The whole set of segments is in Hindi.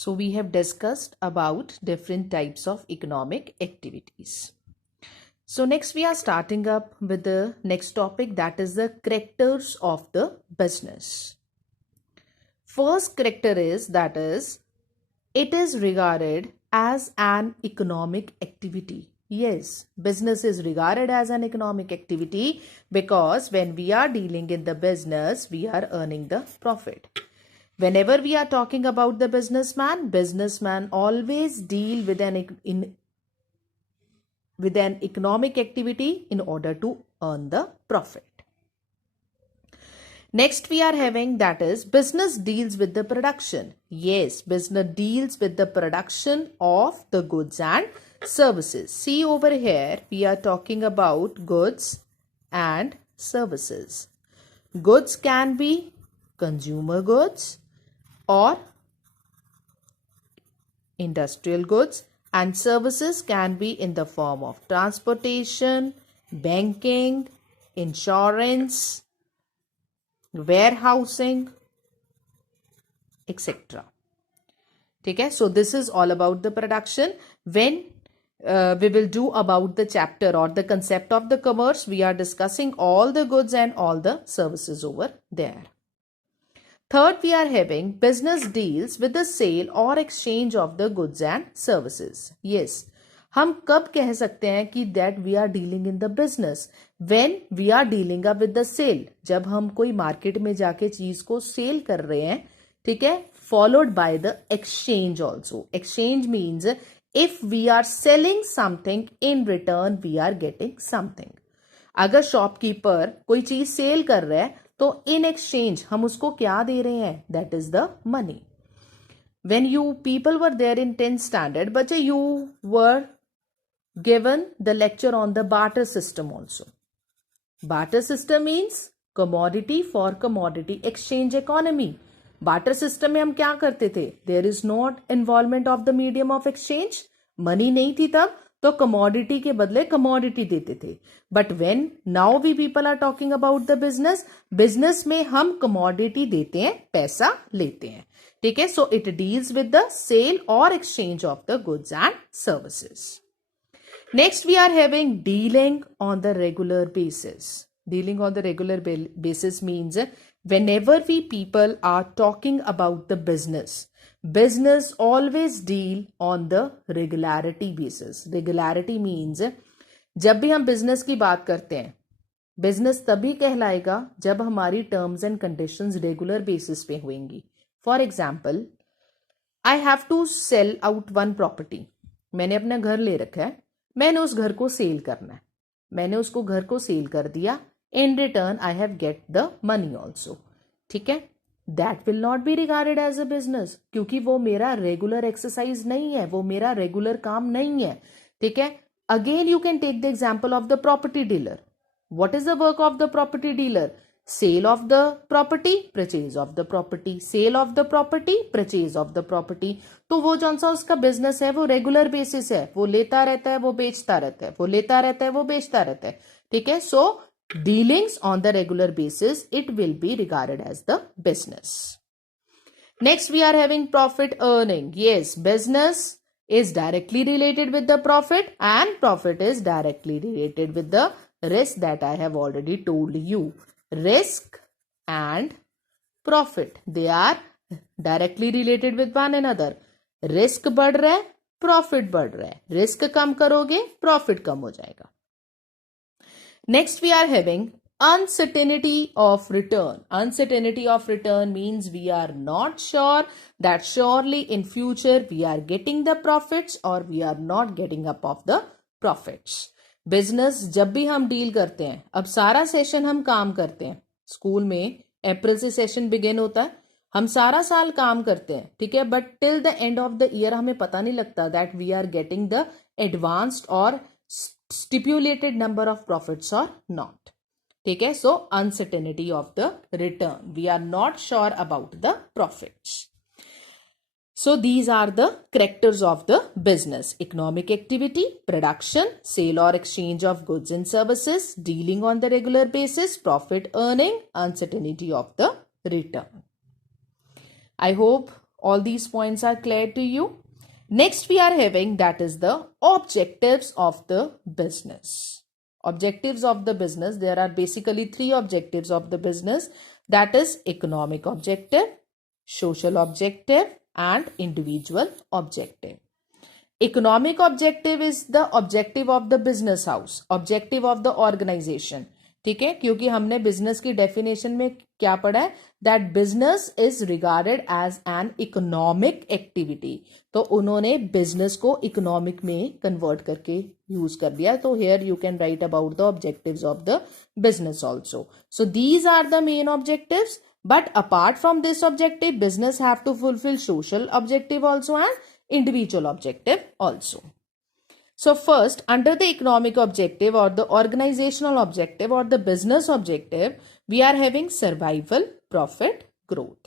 So we have discussed about different types of economic activities. So next we are starting up with the next topic, that is the characters of the business. First character is, that is, it is regarded as an economic activity. Yes, business is regarded as an economic activity because when we are dealing in the business, we are earning the profit. Whenever we are talking about the businessman always deal with an economic activity in order to earn the profit. Next we are having, that is, business deals with the production. Yes, business deals with the production of the goods and services. See over here, we are talking about goods and services. Goods can be consumer goods or industrial goods, and services can be in the form of transportation, banking, insurance, warehousing, etc. Okay, so this is all about the production. When we will do about the chapter or the concept of the commerce, we are discussing all the goods and all the services over there. Third, we are having business deals with the sale or exchange of the goods and services. Yes, हम कब कह सकते हैं कि that we are dealing in the business? When we are dealing up with the sale. जब हम कोई मार्केट में जाके चीज को सेल कर रहे हैं, ठीक है, followed by the exchange also. Exchange means if we are selling something, in return we are getting something. अगर शॉपकीपर कोई चीज सेल कर रहा है तो इन एक्सचेंज हम उसको क्या दे रहे हैं? That is the money. When you people were there in 10th standard, but you were given the lecture on the barter system also. Barter system means commodity for commodity exchange economy. Barter system में हम क्या करते थे? There is not involvement of the medium of exchange. Money नहीं थी तब, तो कमोडिटी के बदले कमोडिटी देते थे. But when now we people are talking about the business में हम कमोडिटी देते हैं, पैसा लेते हैं. ठीक है, so it deals with the sale और exchange of the goods and services. Next we are having dealing on the regular basis. Dealing on the regular basis means whenever we people are talking about the business always deal on the regularity basis. Regularity means जब भी हम बिजनेस की बात करते हैं, बिजनेस तभी कहलाएगा जब हमारी terms and conditions regular basis पे होंगी. For example, I have to sell out one property. मैंने अपना घर ले रखा है, मैंने उस घर को सेल करना है. मैंने उसको घर को सेल कर दिया, in return I have get the money also. ठीक है, that will not be regarded as a business, क्योंकि वो मेरा रेगुलर एक्सरसाइज नहीं है, वो मेरा रेगुलर काम नहीं है. ठीक है, again you can take the example of the property dealer. What is the work of the property dealer? Sell of the property, purchase of the property, sell of the property, purchase of the property. तो वो जौन सा उसका बिजनेस है वो रेगुलर बेसिस है, वो लेता रहता है, वो बेचता रहता है, वो लेता रहता है, वो बेचता रहता है. ठीक है, सो dealings on the regular basis, it will be regarded as the business. Next we are having profit earning. Yes, business is directly related with the profit and profit is directly related with the risk that I have already told you. Risk and profit, they are directly related with one another. Risk बढ़ रहा है, प्रॉफिट बढ़ रहा है. रिस्क कम करोगे, प्रॉफिट कम हो जाएगा. Next we are having uncertainty of return. Uncertainty of return means we are not sure that surely in future we are getting the profits or we are not getting up of the profits. Business जब भी हम डील करते हैं, अब सारा सेशन हम काम करते हैं. स्कूल में अप्रैल से सेशन बिगिन होता है, हम सारा साल काम करते हैं. ठीक है, but till the end of the year हमें पता नहीं लगता that we are getting the advanced और stipulated number of profits or not. ठीक है, so uncertainty of the return, we are not sure about the profits. So these are the characters of the business: economic activity, production, sale or exchange of goods and services, dealing on the regular basis, profit earning, uncertainty of the return. I hope All these points are clear to you. Next we are having that is the objectives of the business. Objectives of the business, there are basically three objectives of the business, that is economic objective, social objective and individual objective. Economic objective is the objective of the business house, objective of the organization. ठीक है, क्योंकि हमने बिजनेस की डेफिनेशन में क्या पढ़ा है, that business is regarded as an economic activity. तो उन्होंने बिजनेस को इकोनॉमिक में कन्वर्ट करके यूज कर दिया. तो here you can write about the objectives of the business also. So these are the main objectives. But apart from this objective, business have to fulfill social objective also and individual objective also. So first, under the economic objective or the organizational objective or the business objective, we are having survival, profit, growth.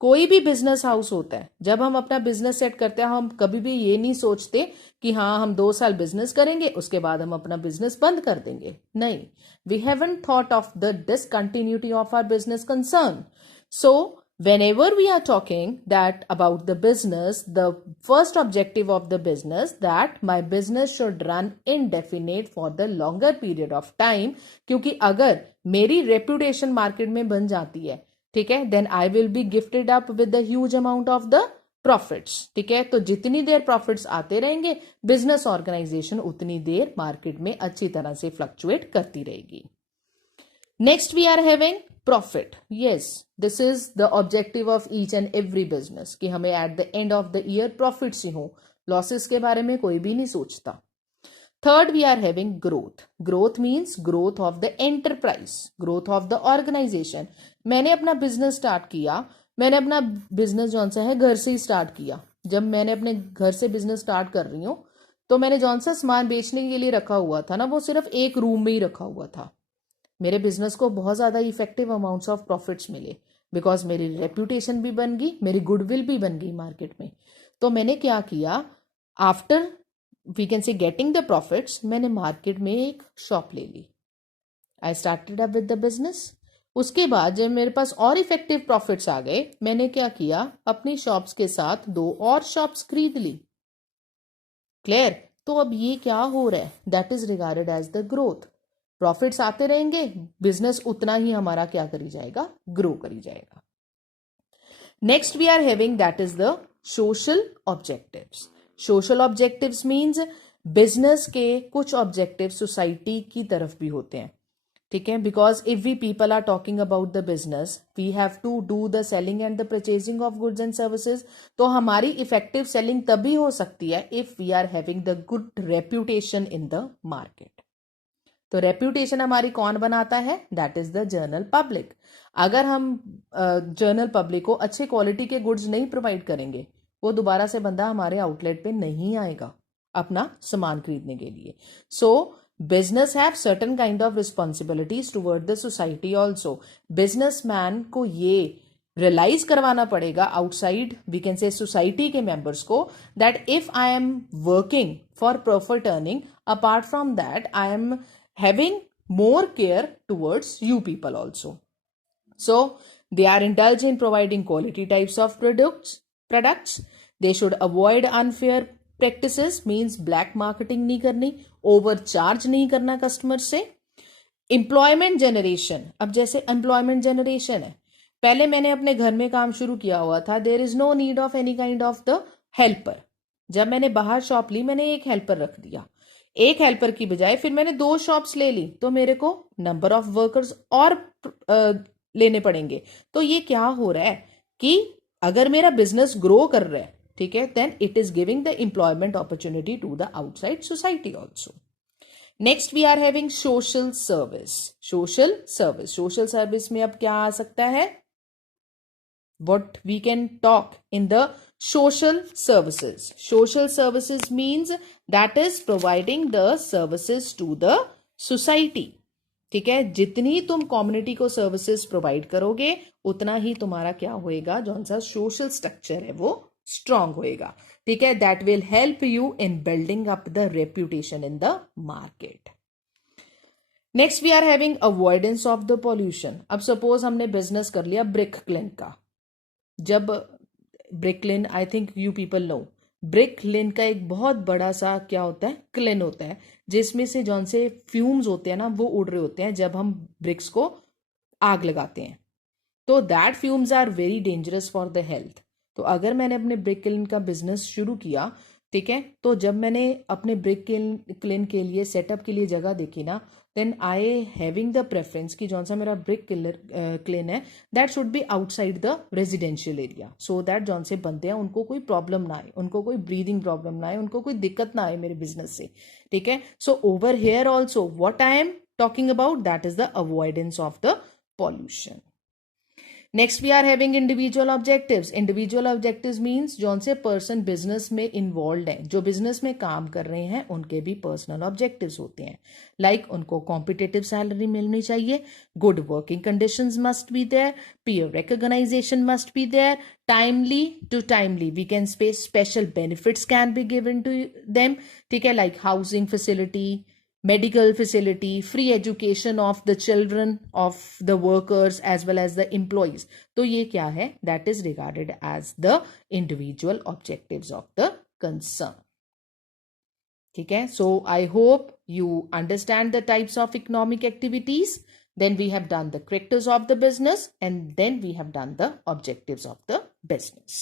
कोई भी बिजनेस हाउस होता है, जब हम अपना बिजनेस सेट करते हैं, हम कभी भी ये नहीं सोचते कि हाँ हम 2 साल बिजनेस करेंगे उसके बाद हम अपना बिजनेस बंद कर देंगे. नहीं, we haven't thought of the discontinuity of our business concern. So whenever we are talking that about the business, the first objective of the business that my business should run indefinite for the longer period of time. क्योंकि अगर मेरी रेपुटेशन मार्केट में बन जाती है, ठीक है, then I will be gifted up with the huge amount of the profits. ठीक है, तो जितनी देर प्रॉफिट्स आते रहेंगे बिजनेस ऑर्गेनाइजेशन उतनी देर मार्केट में अच्छी तरह से फ्लक्चुएट करती रहेगी. Next we are having profit. Yes, this is the objective of each and every business कि हमें at the end of the year profits ही हो, लॉसेस के बारे में कोई भी नहीं सोचता. Third we are having growth. Growth means growth of the enterprise, growth of the organization. मैंने अपना बिजनेस स्टार्ट किया, मैंने अपना बिजनेस जौन सा है घर से ही स्टार्ट किया. जब मैंने अपने घर से बिजनेस स्टार्ट कर रही हूँ तो मैंने जौन सा सामान बेचने के लिए रखा हुआ था ना, वो सिर्फ एक रूम में ही रखा हुआ था. मेरे बिजनेस को बहुत ज्यादा इफेक्टिव अमाउंट्स ऑफ प्रॉफिट्स मिले बिकॉज मेरी रेप्यूटेशन भी बन गई, मेरी गुडविल भी बन गई मार्केट में. तो मैंने क्या किया, after we can say getting the profits, मैंने मार्केट में एक शॉप ले ली. I started up with the business. उसके बाद जब मेरे पास और इफेक्टिव प्रॉफिट्स आ गए, मैंने क्या किया, अपनी शॉप्स के साथ 2 और शॉप्स खरीद ली. क्लियर? तो अब ये क्या हो रहा है, that is regarded as the growth. Profits आते रहेंगे, बिजनेस उतना ही हमारा क्या करी जाएगा, ग्रो करी जाएगा. Next we are having that is the social objectives. Social objectives means business के कुछ ऑब्जेक्टिव सोसाइटी की तरफ भी होते हैं. ठीक है, because if we people are talking about the business, we have to do the selling and the purchasing of goods and services. तो हमारी इफेक्टिव सेलिंग तभी हो सकती है if we are having the good reputation in the market. तो रेप्यूटेशन हमारी कौन बनाता है, that is the general public. अगर हम जनरल पब्लिक को अच्छे क्वालिटी के गुड्स नहीं प्रोवाइड करेंगे, वो दोबारा से बंदा हमारे आउटलेट पे नहीं आएगा अपना सामान खरीदने के लिए. So business have certain kind of responsibilities toward the society also. Businessman को ये रियलाइज करवाना पड़ेगा outside we can say society के मेंबर्स को, that if I am working for profit earning, apart from that I am having more care towards you people also. So they are indulged in providing quality types of products. They should avoid unfair practices, means black marketing नहीं करनी, overcharge नहीं करना कस्टमर से. Employment generation. अब जैसे एम्प्लॉयमेंट जनरेशन है, पहले मैंने अपने घर में काम शुरू किया हुआ था, there is no need of any kind of the helper. जब मैंने बाहर शॉप ली, मैंने एक हेल्पर रख दिया. एक हेल्पर की बजाय फिर मैंने 2 शॉप्स ले ली, तो मेरे को नंबर ऑफ वर्कर्स और लेने पड़ेंगे. तो ये क्या हो रहा है कि अगर मेरा बिजनेस ग्रो कर रहा है, ठीक है, then it is giving the employment opportunity to the outside society also. Next we are having social service. Social service, social service में अब क्या आ सकता है, what we can talk in the social services. Social services means that is providing the services to the society. ठीक है, जितनी तुम कम्युनिटी को सर्विसेज प्रोवाइड करोगे उतना ही तुम्हारा क्या होएगा, जौन सा सोशल स्ट्रक्चर है वो स्ट्रांग होएगा. ठीक है, that will help you in building up the reputation in the market. Next we are having avoidance of the pollution. अब सपोज हमने बिजनेस कर लिया ब्रिक क्लिन का. जब brick kiln, I think you people know, brick kiln का एक बहुत बड़ा सा क्या होता है, क्लिन होता है, जिसमें से जौन से फ्यूम्स होते हैं ना वो उड़ रहे होते हैं जब हम ब्रिक्स को आग लगाते हैं. तो that fumes are very dangerous for the health. तो अगर मैंने अपने ब्रिक क्लिन का बिजनेस शुरू किया, ठीक है, तो जब मैंने अपने ब्रिक क्लिन के लिए सेटअप के लिए जगह देखी ना, then I having the preference कि जौन सा मेरा ब्रिक क्लिन है that should be outside the residential area, so that जौन से बनते हैं उनको कोई प्रॉब्लम ना आए, उनको कोई ब्रीदिंग प्रॉब्लम ना आए, उनको कोई दिक्कत ना आए मेरे बिजनेस से. ठीक है, so over here also what I am talking about that is the avoidance of the pollution. Next we are having individual objectives. Individual objectives means जौन से पर्सन बिजनेस में इन्वॉल्व हैं, जो बिजनेस में काम कर रहे हैं, उनके भी पर्सनल ऑब्जेक्टिव्स होते हैं. लाइक उनको कॉम्पिटिटिव सैलरी मिलनी चाहिए, good working conditions must be there, peer recognisation must be there, timely to timely we can special benefits can be given to them. ठीक है, like housing facility, medical facility, free education of the children of the workers as well as the employees. तो ये क्या है? That is regarded as the individual objectives of the concern. ठीक है, so I hope you understand the types of economic activities. Then we have done the characters of the business and then we have done the objectives of the business.